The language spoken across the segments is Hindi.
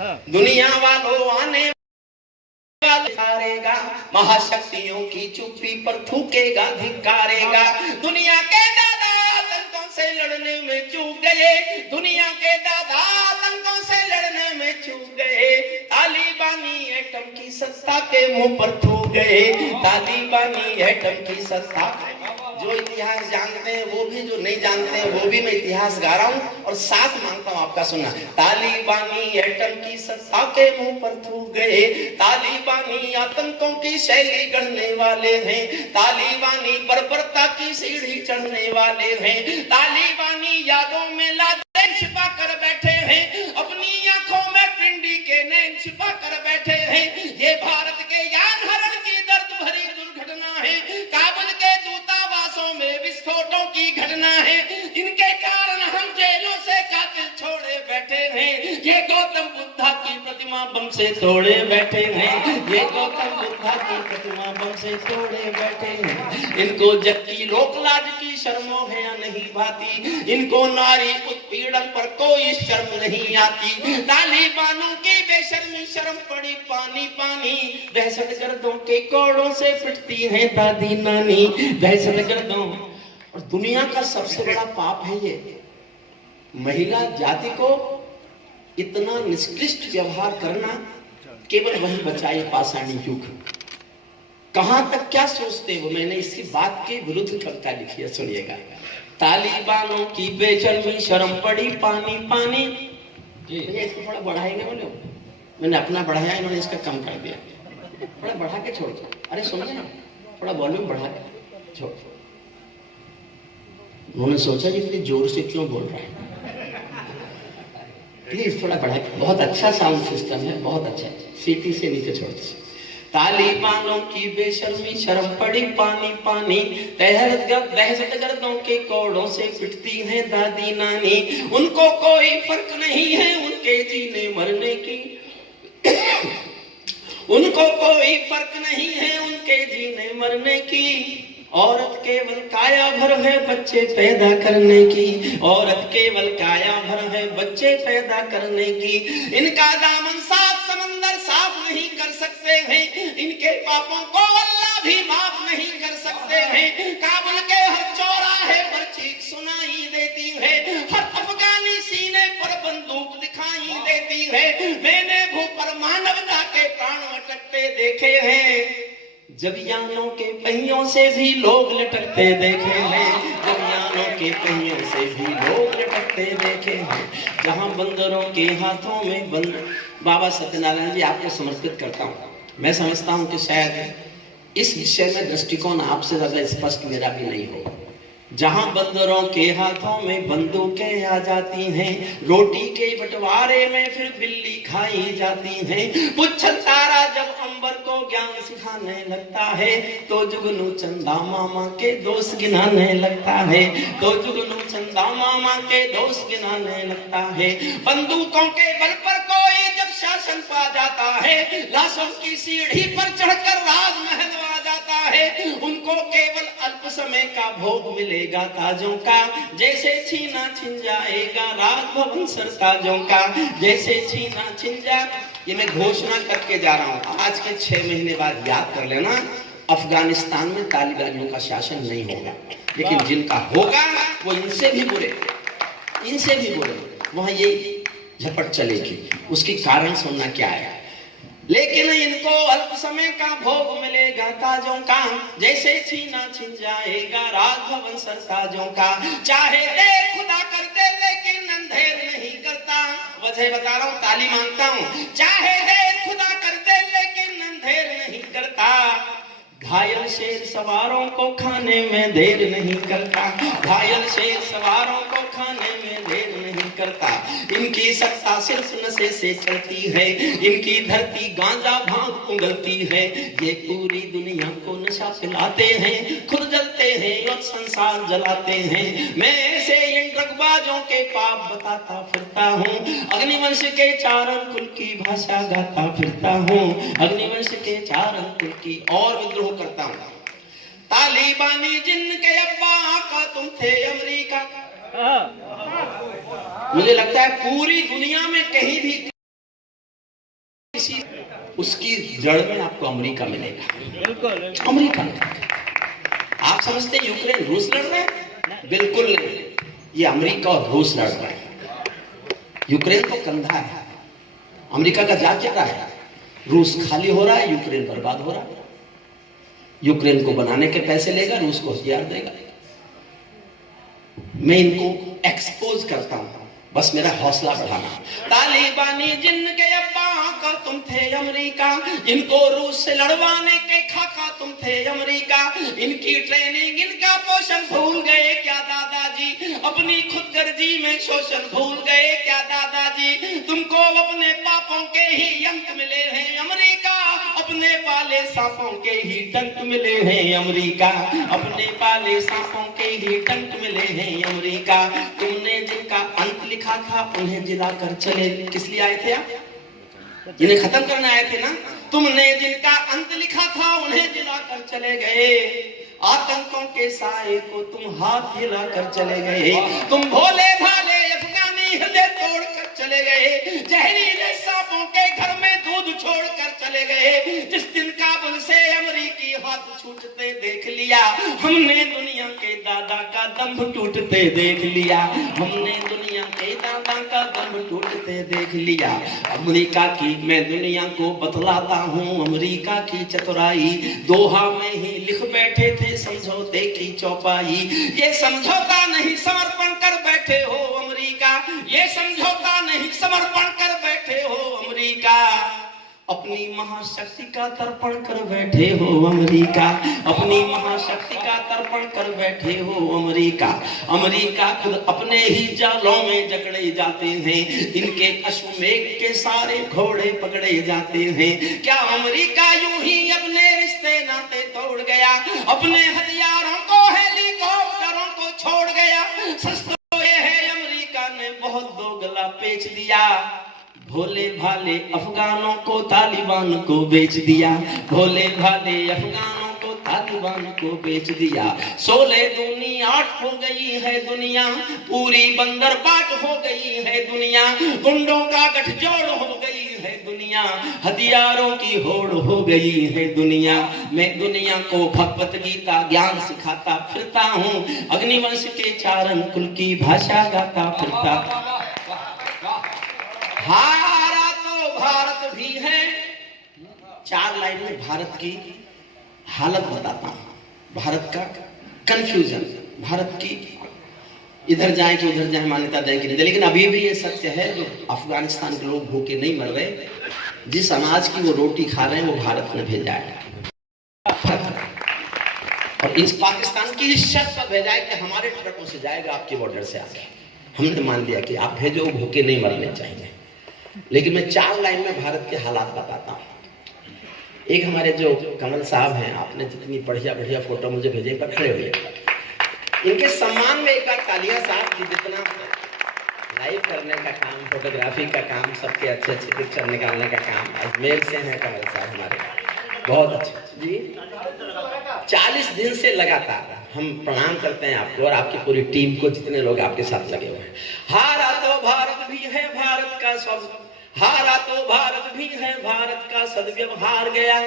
दुनिया वालों आने धिक्कारेगा, महाशक्तियों की चुप्पी पर थूकेगा, धिक्कारेगा। दुनिया के दादा आतंकों से लड़ने में चूक गए, दुनिया के दादा आतंकों से लड़ने में चूक गए। तालिबानी एटम की सत्ता के मुंह पर थूक गए, तालिबानी एटम की सत्ता। जो इतिहास जानते हैं वो भी, जो नहीं जानते हैं वो भी, मैं इतिहास गा रहा हूं और साथ मांगता हूं आपका सुनना। तालिबानी एटम की सत्ता के मुंह पर थूक गए, तालिबानी आतंकों की शैली गढ़ने वाले हैं, तालिबानी बर्बरता की सीढ़ी चढ़ने वाले हैं, तालिबानी यादों में लादेन छिपा कर बैठे हैं, अपनी आंखों में पिंडी के नैन छिपा कर बैठे हैं। ये भारत के यान हरण की दर्द भरी दुर्घटना है, काबुल के दूतावासों में विस्फोटों की घटना है, इनके कारण हम जेलों से कातिल छोड़े बैठे हैं। ये गौतम बुद्धा की प्रतिमा बम से तोड़े बैठे हैं, ये गौतम बुद्धा की प्रतिमा बम से तोड़े बैठे हैं। इनको जग की लोक लाज की शर्मो है या नहीं भाती, इनको नारी उत्पीड़न पर कोई शर्म नहीं आती। तालिबानों की बेशर्मी शर्म पड़ी पानी पानी, दहशतगर्दों के कोड़ों से पिटती है दादी नानी, दहशतगर्दों। और दुनिया का सबसे बड़ा पाप है ये, महिला जाति को इतना निष्कृष्ट व्यवहार करना, केवल वही बचाए पाषाणी युग। कहां तक क्या सोचते हो, मैंने इसी बात के विरुद्ध कविता लिखी है, सुनिएगा। तालिबानों की बेशर्मी शर्म पड़ी पानी पानी। भैया इसको थोड़ा बढ़ाएंगे बोले, मैंने अपना बढ़ाया, इन्होंने इसका कम कर दिया। थोड़ा बढ़ा के छोड़ दो, अरे सुनिए ना, थोड़ा वॉल्यूम बढ़ा के छोड़। उन्होंने सोचा जी इतनी जोर से क्यों बोल रहा है, प्लीज थोड़ा बढ़ा के। बहुत अच्छा साउंड सिस्टम है, बहुत अच्छा। सीटी से नीचे छोड़ दो। तालिबानों की बेशर्मी शर्म पड़ी पानी पानी, दहशतगर्दों के कोड़ों से पिटती है दादी नानी। उनको कोई फर्क नहीं है उनके जीने मरने की, उनको कोई फर्क नहीं है उनके जीने मरने की। औरत केवल काया भर है बच्चे पैदा करने की, औरत केवल काया भर है बच्चे पैदा करने की। इनका दामन साफ समंदर साफ नहीं कर सकते हैं, इनके पापों को अल्लाह भी माफ नहीं कर सकते हैं। काबुल के हर चौराहे पर चीख सुनाई देती है, हर अफगानी सीने पर बंदूक दिखाई देती है। मैंने भूख पर मानवता के प्राण अटकते देखे हैं, जब यानों के पहियों से भी लोग लटकते देखे हैं, जब यानों के पहियों से भी लोग लटकते देखे हैं। जहां बंदरों के हाथों में बंद। बाबा सत्यनारायण जी आपको समर्पित करता हूं। मैं समझता हूं कि शायद इस विषय में दृष्टिकोण आपसे ज्यादा स्पष्ट मेरा भी नहीं होगा। जहां बंदरों के हाथों में बंदूकें आ जाती हैं, रोटी के बंटवारे में फिर बिल्ली खाई जाती है। पुच्छल तारा जब अंबर को ज्ञान सिखाने लगता है, तो जुगनू चंदा मामा के दोस्त गिनाने लगता है, तो जुगनू चंदा मामा के दोस्त गिनाने लगता है। बंदूकों के बल पर कोई जब शासन पा जाता है, लाशों की सीढ़ी पर चढ़कर राजमहल आ जाता है। उनको केवल अल्प समय का भोग मिलेगा ताजों का, जैसे छीना छिन जाएगा राजभवन सरताजों का, जैसे छीना छिन जा। ये मैं घोषणा करके जा रहा हूं, आज के 6 महीने बाद याद कर लेना, अफगानिस्तान में तालिबानियों का शासन नहीं होगा, लेकिन जिनका होगा वो इनसे भी बुरे, इनसे भी बुरे, वहां ये झपट चलेगी। उसकी कारण सुनना क्या है। लेकिन इनको अल्प समय का भोग मिलेगा ताजों का, जैसे छीना छिन जाएगा राजभवन सरताजों का। चाहे दे खुदा कर दे लेकिन अंधेर नहीं करता, वजह बता रहा हूं, ताली मांगता हूं। चाहे दे खुदा कर दे लेकिन अंधेर नहीं करता, घायल शेर सवारों को खाने में देर नहीं करता, घायल शेर सवारों को खाने में देर नहीं करता। इनकी सत्ता सिर्फ नशे से चलती है, इनकी धरती गांजा भांग उगलती है। ये पूरी दुनिया को नशा पिलाते हैं, खुद जलते हैं और संसार जलाते हैं। मैं ऐसे इन ड्रगबाजों के पाप बताता फिरता हूँ, अग्निवंश के 4 अंकुल की भाषा गाता फिरता हूँ, अग्निवंश के 4 अंकुल की और विद्रोह करता हूँ। तालिबानी जिनके अब्बा का तुम थे अमेरिका। मुझे लगता है पूरी दुनिया में कहीं भी इसी उसकी जड़ में आपको अमेरिका मिलेगा। अमेरिका आप समझते हैं यूक्रेन रूस लड़ रहा है? बिल्कुल नहीं, ये अमेरिका और रूस लड़ रहे हैं। यूक्रेन तो कंधा है, अमेरिका का जा क्या रहा है? रूस खाली हो रहा है, यूक्रेन बर्बाद हो रहा है। यूक्रेन को बनाने के पैसे लेगा, रूस को हथियार देगा। मैं इनको एक्सपोज करता हूं, बस मेरा हौसला बढ़ाना। तालिबानी जिनके अब्बा का तुम थे अमेरिका, इनको रूस से लड़वाने के खाका तुम थे अमेरिका। इनकी ट्रेनिंग इनका पोषण भूल गए क्या दादाजी? अपनी खुदगर्जी में शोषण भूल गए क्या दादाजी? तुमको अपने पापों के ही अंत मिले हैं अमेरिका, अपने पाले सांपों के ही डंक मिले हैं अमेरिका, अपने पाले सांपों के ही डंक मिले हैं अमेरिका। तुमने जिनका अंत लिखा था उन्हें जिलाकर चले, किस लिए आए थे आप? इन्हें खत्म करने आए थे ना। तुमने जिनका अंत लिखा था उन्हें जिलाकर चले गए, आतंकों के साए को तुम हाथ हिलाकर चले गए। तुम भोले भाले अफगानी हृदय तोड़कर चले गए, जहरीले सांपों के घर में दूध छोड़कर चले गए। जिस दिन काबुल से अमेरिकी हाथ छूटते देख लिया, हमने दुनिया के दादा का दम टूटते देख लिया, हमने दुनिया के दादा का दम टूटते देख लिया। अमेरिका की मैं दुनिया को बतलाता हूँ, अमेरिका की चतुराई दोहा में ही लिख बैठे थे समझौते की चौपाई। ये समझौता नहीं समर्पण कर बैठे हो अमेरिका, ये समझौता नहीं समर्पण कर बैठे हो अमेरिका। अपनी महाशक्ति का तर्पण कर बैठे हो अमेरिका, अपनी महाशक्ति का तर्पण कर बैठे हो अमेरिका। अमेरिका खुद अपने ही जालों में जकड़े जाते हैं, इनके अश्वमेघ के सारे घोड़े पकड़े जाते हैं। क्या अमेरिका यूं ही अपने रिश्ते नाते तोड़ गया, अपने हथियारों को हेलीकॉप्टरों को छोड़ गया? सच तो ये है अमेरिका ने बहुत दोगला पेच दिया, भोले भाले अफगानों को तालिबान को बेच दिया, भोले भाले अफगानों को तालिबान को बेच दिया। 16 दूनी 8 हो गई है दुनिया, पूरी बंदर बाट हो गई है दुनिया, गुंडों का गठजोड़ हो गई है दुनिया, हथियारों की होड़ हो गई है दुनिया। मैं दुनिया को भगवत गीता ज्ञान सिखाता फिरता हूँ, अग्निवंश के चारण कुल की भाषा गाता फिरता। हारा तो भारत भी है। 4 लाइन में भारत की हालत बताता हूं, भारत का कंफ्यूजन, भारत की इधर जाए कि उधर जाए, मान्यता दें कि नहीं, लेकिन अभी भी ये सत्य है जो अफगानिस्तान के लोग भूखे नहीं मर रहे, जिस अनाज की वो रोटी खा रहे हैं वो भारत ने भेजा है। और इस पाकिस्तान की इस शर्त पर भेजा है कि हमारे ट्रकों से जाएगा, आपके बॉर्डर से आगे। हमने मान लिया कि आप भेजो, भूखे नहीं मरने चाहिए। लेकिन मैं 4 लाइन में भारत के हालात बताता हूँ। एक हमारे जो कमल साहब हैं, आपने जितनी बढ़िया बढ़िया फोटो मुझे भेजे पर खड़े हुए, इनके सम्मान में एक बार तालियां साहब की। जितना लाइव करने का काम, फोटोग्राफी का काम, सबके अच्छे अच्छे पिक्चर निकालने का काम अजमेर से है कमल साहब हमारे, बहुत अच्छे जी। 40 दिन से लगातार हम प्रणाम करते हैं आपको और आपकी पूरी टीम को, जितने लोग आपके साथ लगे हुए हैं। हारा तो भारत भी है, भारत का सब हारा तो भारत भी है, भारत का सदव्यवहार गया।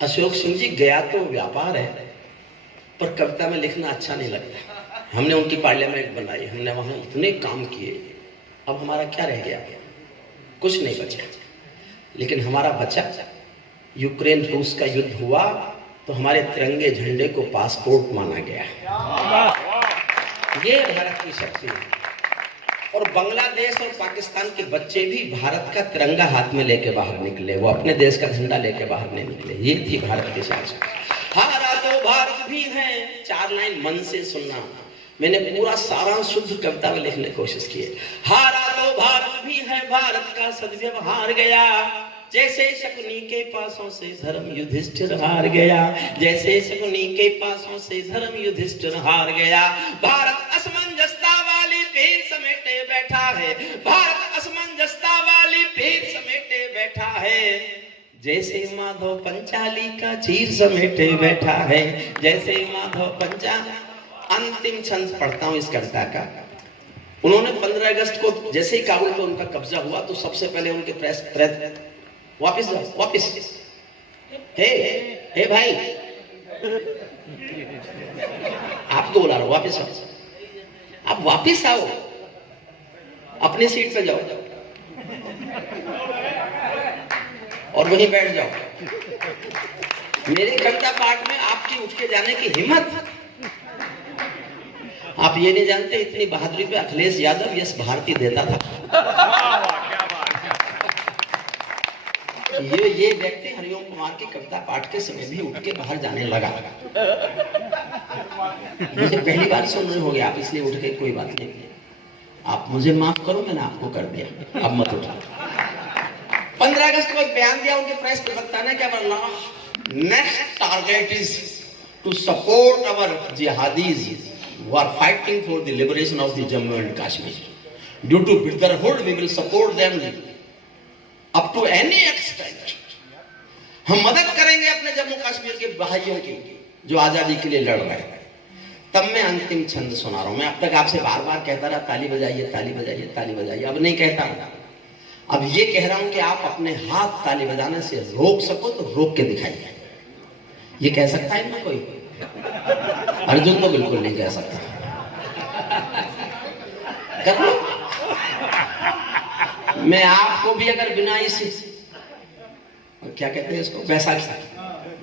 अशोक सिंह जी, गया तो व्यापार है, पर कविता में लिखना अच्छा नहीं लगता। हमने उनकी पार्लियामेंट बनाई, हमने वहां इतने काम किए, अब हमारा क्या रह गया? कुछ नहीं बचा। लेकिन हमारा बचा, यूक्रेन रूस का युद्ध हुआ तो हमारे तिरंगे झंडे को पासपोर्ट माना गया। ये भारत की शक्ति है। और बांग्लादेश और पाकिस्तान के बच्चे भी भारत का तिरंगा हाथ में लेके बाहर निकले, वो अपने देश का झंडा लेके बाहर नहीं निकले। ये थी भारत की शक्ति। हारा तो भारत भी है, 4 लाइन मन से सुनना, मैंने पूरा सारा शुद्ध कविता में लिखने की कोशिश की है। हारा तो भारत भी है, भारत का सदव्यवहार गया। जैसे शकुनी के पासों से धर्म युधिष्ठिर हार गया, जैसे शकुनी के पासों से धर्म युधिष्ठिर हार गया। भारत असमंजसता वाली भीड़ समेटे बैठा है, भारत असमंजसता वाली भीड़ समेटे बैठा है। जैसे माधव पंचाली का चीर समेटे बैठा है, जैसे माधव पंचा। अंतिम छंद पढ़ता हूं इस कविता का। उन्होंने 15 अगस्त को जैसे ही काबुल में उनका कब्जा हुआ तो सबसे पहले उनके वापस जाओ, वापस। हे हे भाई, आपको बुला रहा हूं, वापस आओ। आप वापस आओ, अपनी सीट पे जाओ और वहीं बैठ जाओ। मेरे कविता पाठ में आपकी उठ के जाने की हिम्मत। आप ये नहीं जानते इतनी बहादुरी पे अखिलेश यादव यश भारती देता था। ये व्यक्ति हरिओम कुमार की कविता पाठ के समय भी उठ के बाहर जाने लगा। मुझे पहली बार सुनने हो गया, आप इसलिए उठ के, कोई बात नहीं, आप मुझे माफ करो, मैंने आपको कर दिया, अब मत उठा। 15 अगस्त को एक बयान दिया उनके प्रेस प्रवक्ता ने, क्या बोला, next target is to support our jihadis who are fighting for the liberation of the Jammu and Kashmir. Due to brotherhood, we will support them up to any extent. हम मदद करेंगे अपने जम्मू कश्मीर के भाइयों की जो आजादी के लिए लड़ रहे हैं। तब मैं अंतिम छंद सुना रहा हूं। मैं अब तक आपसे बार बार कहता रहा, ताली बजाइए, ताली बजाइए, ताली बजाइए। अब नहीं कहता, अब ये कह रहा हूं कि आप अपने हाथ ताली बजाने से रोक सको तो रोक के दिखाइए। ये कह सकता है ना कोई? अर्जुन तो बिल्कुल नहीं कह सकता। कर लो। मैं आपको भी अगर बिना इस क्या कहते हैं इसको, बैसाखी,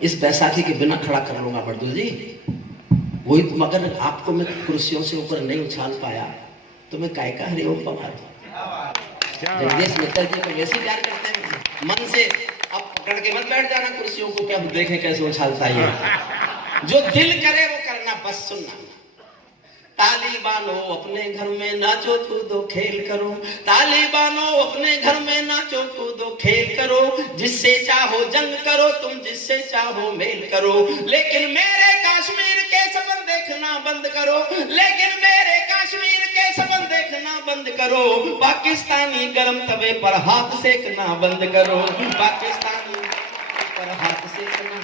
इस बैसाखी के बिना खड़ा कर लूंगा बरदुल जी। वही तुम, अगर आपको मैं कुर्सियों से ऊपर नहीं उछाल पाया तो मैं काय का हरिओम पवार। जगदीश मित्तल जी को वैसे प्यार करते हैं मन से। अब पकड़ के मत बैठ जाना कुर्सियों को, क्या देखें कैसे उछालता है। जो दिल करे वो करना, बस सुनना। तालिबानो अपने घर में नाचो कूदो खेल करो, तालिबानो अपने घर में नाचो कूदो खेल करो, जिससे चाहो जंग करो तुम, जिससे चाहो मेल करो, लेकिन मेरे कश्मीर के सपन देखना बंद करो, लेकिन मेरे कश्मीर के सपन देखना बंद करो, पाकिस्तानी गरम तवे पर हाथ सेकना बंद करो, पाकिस्तानी पर हाथ सेकना,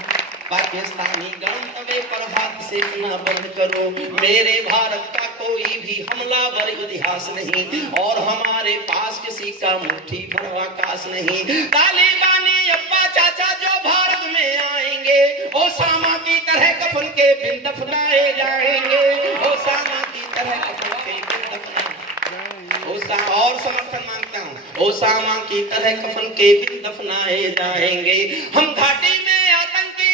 पाकिस्तानी गरम तवे पर हाथ सेकना बंद करो। मेरे भारत का कोई भी हमलावर इतिहास नहीं और हमारे पास किसी का मुट्ठी भर आकाश नहीं। तालिबानी अब्बा चाचा जो भारत में आएंगे, ओसामा की तरह कफन के बिन दफनाए जाएंगे, ओसामा की तरह कफन के बिन दफनाए, और समर्थन मांगता हूँ, ओसामा की तरह कफन के बिन दफनाए जाएंगे। हम घाटी में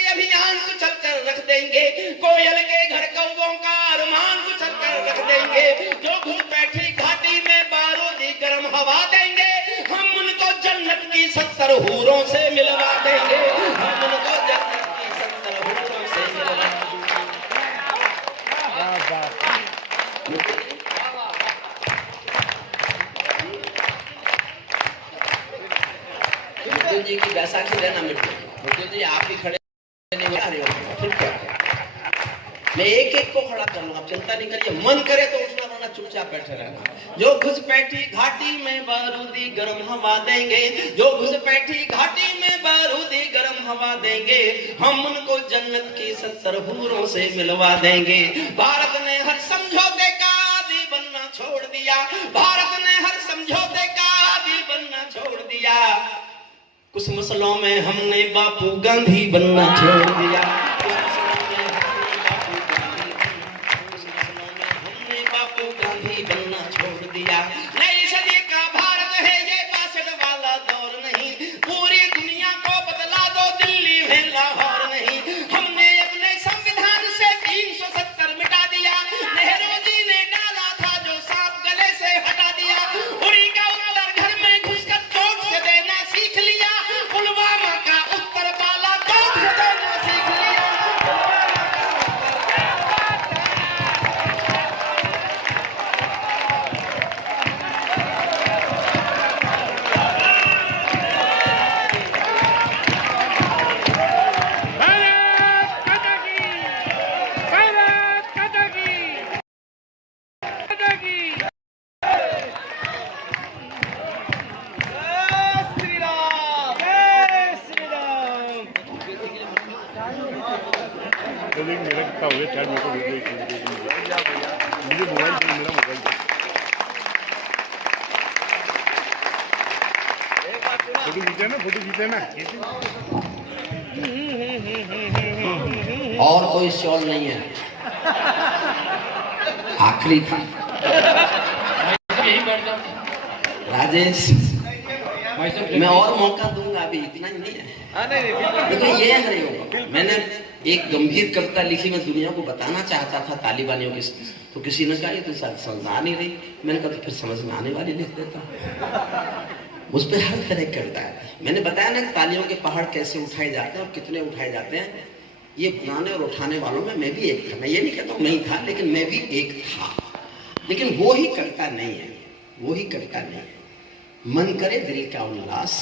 अभियान कुचल कर रख देंगे, कोयल के घर कौवों का अरमान कुचल कर रख देंगे, जो घुसपैठी घाटी में बारूदी गर्म हवा देंगे, हम उनको जन्नत की 70 हूरों से मिलवा देंगे, हम उनको जन्नत की 70 हूरों से मिलवा देंगे। जी की बैसाखी रहना मिट्टी जी, आप ही खड़े नहीं आ रहे हो, ठीक है, मैं एक एक को खड़ा कर लूंगा, चिंता नहीं करिए। मन करे तो उठना, वरना चुपचाप बैठे रहना। जो घुसपैठी घाटी में बारूदी गर्म हवा देंगे, जो घुसपैठी घाटी में बारूदी गर्म हवा देंगे, हम उनको जन्नत की 70 हूरों से मिलवा देंगे। भारत ने हर समझौते का आदी बनना छोड़ दिया, भारत ने हर समझौते का आदी बनना छोड़ दिया। कुछ मसलों में हमने बापू गांधी बनना छोड़ दिया, कुछ मसलों में हमने बापू गांधी बनना छोड़ दिया। नई सदी का भारत है ये 62 वाला दौर नहीं, पूरी दुनिया को बदला दो दिल्ली है लाहौर नहीं। हमने अपने संविधान से 370 मिटा दिया, नेहरू जी ने डाला था जो सांप गले से हटा दिया, उरी का उत्तर घर में घुसकर चोट से देना सीख लिया, पुलवामा का उत्तर बाला चोट से देना सीख लिया। मेरा कितना हो गया, शायद मेरे को मुझे मोबाइल दे, मेरा मोबाइल दे। फोटो खींचा ना, फोटो खींचा ना। और कोई शॉल नहीं है, आखिरी था। राजेश, मैं और मौका दूंगा, अभी इतना ही नहीं है। देखो ये है, मैंने एक गंभीर कविता लिखी, मैं दुनिया को बताना चाहता था तालिबानियों की, तो किसी ने कहा ये तो समझ आ नहीं रही। मैंने कहा तो फिर समझ में आने वाली लिख देता हूं। उस पर हर तरह करता है। मैंने बताया ना तालियों के पहाड़ कैसे उठाए जाते हैं और कितने उठाए जाते हैं। ये बनाने और उठाने वालों में मैं भी एक था। मैं ये नहीं कहता हूं मैं ही था, लेकिन मैं भी एक था। लेकिन वो ही कविता नहीं है, वो ही कविता नहीं है। मन करे दिल का उल्लास,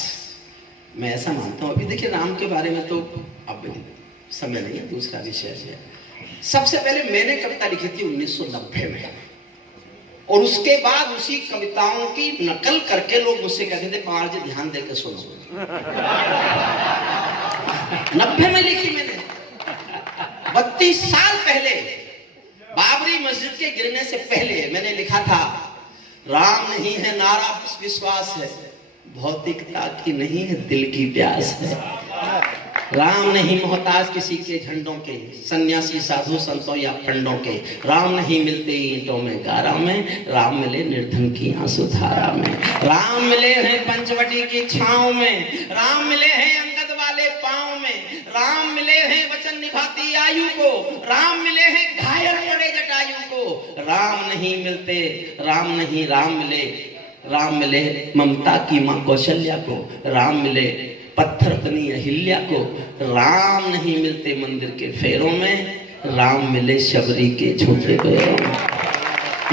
मैं ऐसा मानता हूं। अभी देखिए राम के बारे में तो अब समय नहीं है, दूसरा विषय है। सबसे पहले मैंने कविता लिखी थी 1990 में, और उसके बाद उसी कविताओं की नकल करके लोग मुझसे कहते थे पवार जी ध्यान देकर सुनो। 90 में लिखी मैंने, 32 साल पहले, बाबरी मस्जिद के गिरने से पहले मैंने लिखा था, राम नहीं है नारा बस विश्वास है, भौतिकता की नहीं है दिल की प्यास है। राम नहीं मोहताज किसी के झंडों के, सन्यासी साधु संतों या पंडों के। राम नहीं मिलते ईंटों में गारा में, राम मिले निर्धन की आंसू धारा में। राम मिले हैं पंचवटी की छांव में, राम मिले हैं अंगद वाले पांव में। राम मिले हैं वचन निभाती आयु को, राम मिले हैं घायल पड़े जटायु को। राम नहीं मिलते, राम नहीं राम मिले, राम मिले ममता की मां कौशल्या को। राम मिले पत्थर बनी अहिल्या को। राम नहीं मिलते मंदिर के फेरों में, राम मिले शबरी के झूठे पैरों में।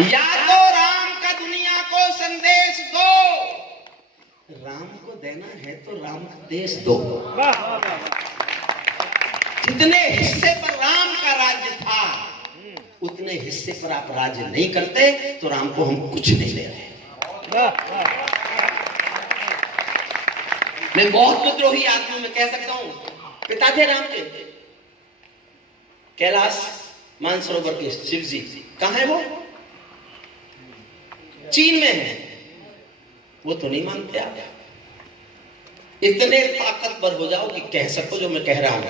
या तो राम का दुनिया को संदेश दो, राम को देना है तो राम का देश दो। जितने हिस्से पर राम का राज्य था, उतने हिस्से पर आप राज्य नहीं करते तो राम को हम कुछ नहीं ले रहे। मैं बहुत विद्रोही आदमी में कह सकता हूं, पिता थे राम के, कैलाश मानसरोवर के शिव जी। कहां है वो? चीन में है। वो तो नहीं मानते आप। इतने ताकतवर हो जाओ कि कह सको जो मैं कह रहा हूं,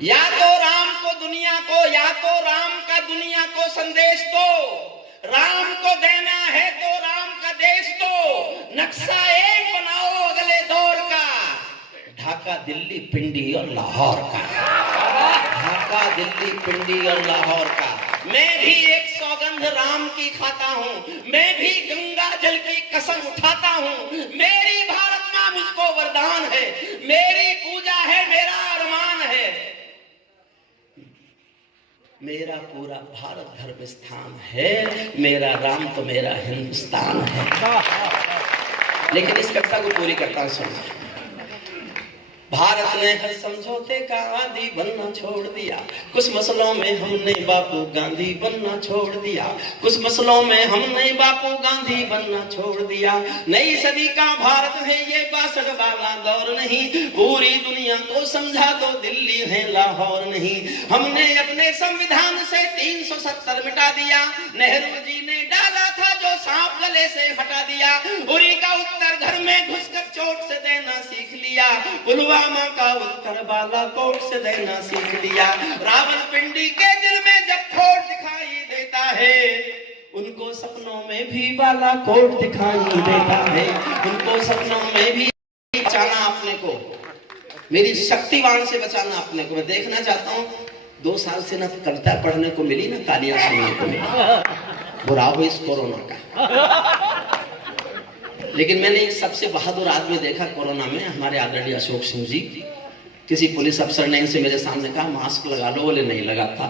या तो राम को दुनिया को, या तो राम का दुनिया को संदेश दो। राम को देना है तो राम का देश दो। नक्शा एक बनाओ अगले दौर का, ढाका दिल्ली पिंडी और लाहौर का। ढाका दिल्ली पिंडी और लाहौर का। मैं भी एक सौगंध राम की खाता हूं, मैं भी गंगा जल की कसम उठाता हूं। मेरी भारत मां मुझको वरदान है, मेरी पूजा है, मेरा अरमान है। मेरा पूरा भारत धर्म स्थान है, मेरा राम तो मेरा हिंदुस्तान है। लेकिन इस कविता को पूरी करता हूं, सुनो। भारत ने हर समझौते का आदी बनना छोड़ दिया, कुछ मसलों में हमने बापू गांधी बनना छोड़ दिया। कुछ मसलों में हमने बापू गांधी बनना छोड़ दिया। नई सदी का भारत है ये 62 वाला दौर नहीं, पूरी दुनिया को समझा दो दिल्ली है लाहौर नहीं। हमने अपने संविधान से 370 मिटा दिया, नेहरू जी ने डाला था जो सांप गले से हटा दिया। उरी का उत्तर घर में घुसकर चोट से देना सीख लिया, पुलवामा का उत्तर बालाकोट से देना सीख लिया। रावलपिंडी के दिल में जब खोट दिखाई देता है, उनको सपनों में भी बालाकोट दिखाई देता है। उनको सपनों में भी बचाना अपने को, मेरी शक्तिवान से बचाना अपने को। मैं देखना चाहता हूँ 2 साल से ना कविता पढ़ने को मिली, ना तालियां सुनने को मिली। बुरा हो इस कोरोना का। लेकिन मैंने एक सबसे बहादुर आदमी देखा कोरोना में, हमारे आदरणीय अशोक सिंह जी। किसी पुलिस अफसर ने इनसे मेरे सामने कहा मास्क लगा लो, बोले नहीं लगाता,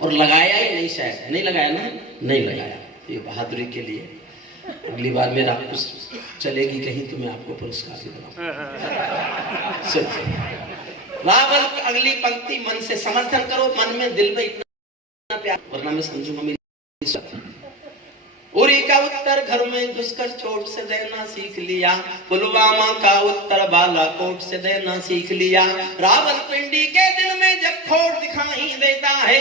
और लगाया ही नहीं, शायद नहीं लगाया ना, नहीं लगाया। ये बहादुरी के लिए अगली बार मेरा कुछ चलेगी कहीं तो मैं आपको पुरस्कार भी दूंगा। रावल अगली पंक्ति मन से समर्थन करो, मन में दिल में इतना प्यार, वरना मैं समझूंगा मेरी। उरी का उत्तर घर में घुसकर चोट से देना सीख लिया, पुलवामा का उत्तर बालाकोट से देना सीख लिया। रावलपिंडी के दिल में जब खोट दिखाई देता है,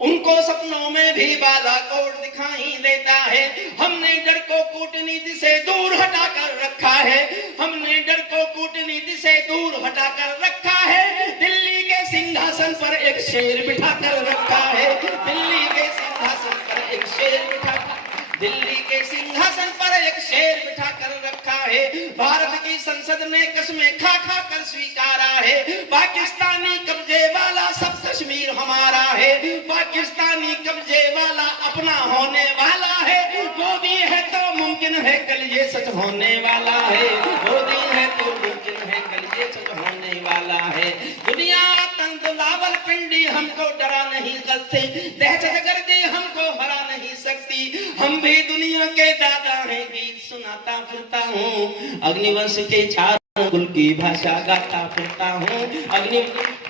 उनको सपनों में भी बालाकोट दिखाई देता है। हमने डर को कूटनीति से दूर हटाकर रखा है, हमने डर को कूटनीति से दूर हटाकर रखा है। दिल्ली के सिंहासन पर एक शेर बिठाकर रखा है, दिल्ली के सिंहासन पर एक शेर बिठाकर, दिल्ली के सिंहासन पर एक शेर बिठा कर रखा है। भारत की संसद ने कसमें खा खा कर स्वीकारा है, पाकिस्तानी कब्जे वाला सब कश्मीर हमारा है, पाकिस्तानी कब्जे वाला अपना होने वाला है। मोदी है तो मुमकिन है कल ये सच होने वाला है, मोदी है तो मुमकिन है कल ये सच होने वाला है। दुनिया आतंक रावलपिंडी हमको डरा नहीं सकती, दहशतगर्दी हमको हरा नहीं सकती। हम भी दुनिया के दादा हैं, गीत सुनाता फिरता हूँ, अग्निवंश के चार कुल की भाषा गाता फिरता हूँ,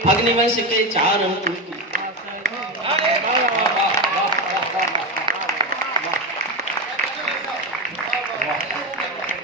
अग्निवंश के चार कुल की